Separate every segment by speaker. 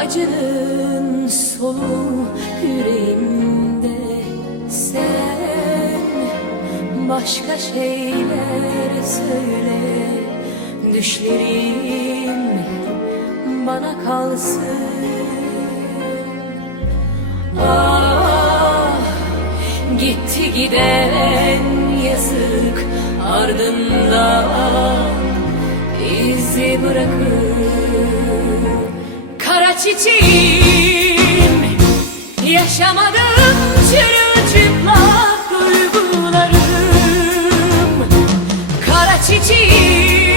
Speaker 1: acının solu yüreğimde Sen başka şeyler söyle. Düşlerim bana kalsın. Ah Gitti giden yazık ardında izi bırakır Çiçeğim. Yaşamadım çırılçıplak duygularım. Kara çiçeğim.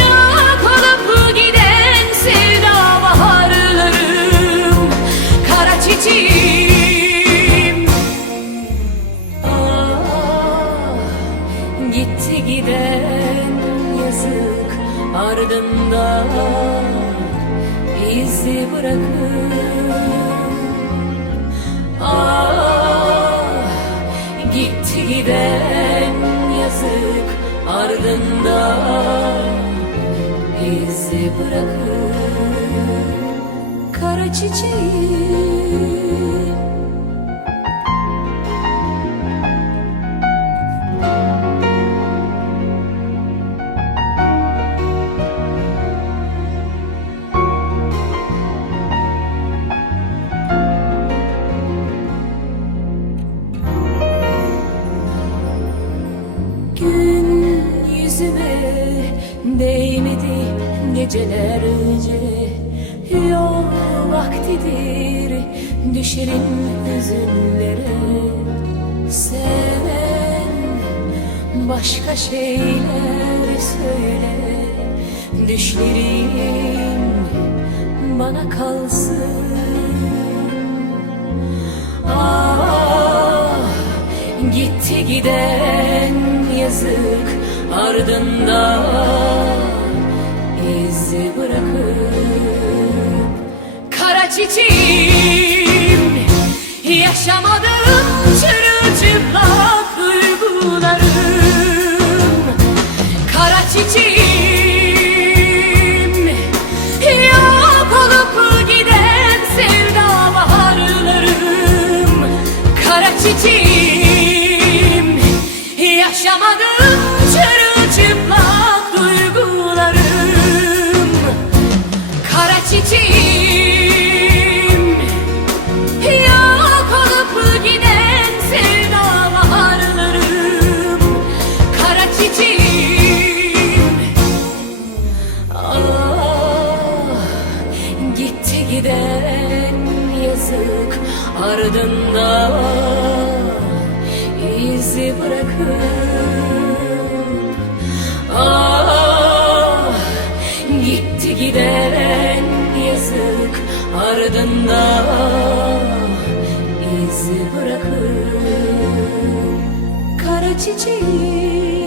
Speaker 1: Yok olup giden sevda baharlarım. Kara çiçeğim. Ah, Gitti giden yazık ardında izi bırakır. Ah, gitti giden yazık ardında izi bırakır. Kara çiçeğim yüzüme değmedi gecelerce Yol vaktidir düşerim hüzünlere Seven başka şeyler söyle. Düşlerim bana kalsın. Ah, gitti giden yazık ardında iz bırakıp Kara çiçeğim yaşamadım çırılçıplak duygularım. Kara çiçeğim yazık ardında izi bırakıp Ah, gitti giden yazık ardında izi bırakıp Kara çiçeğim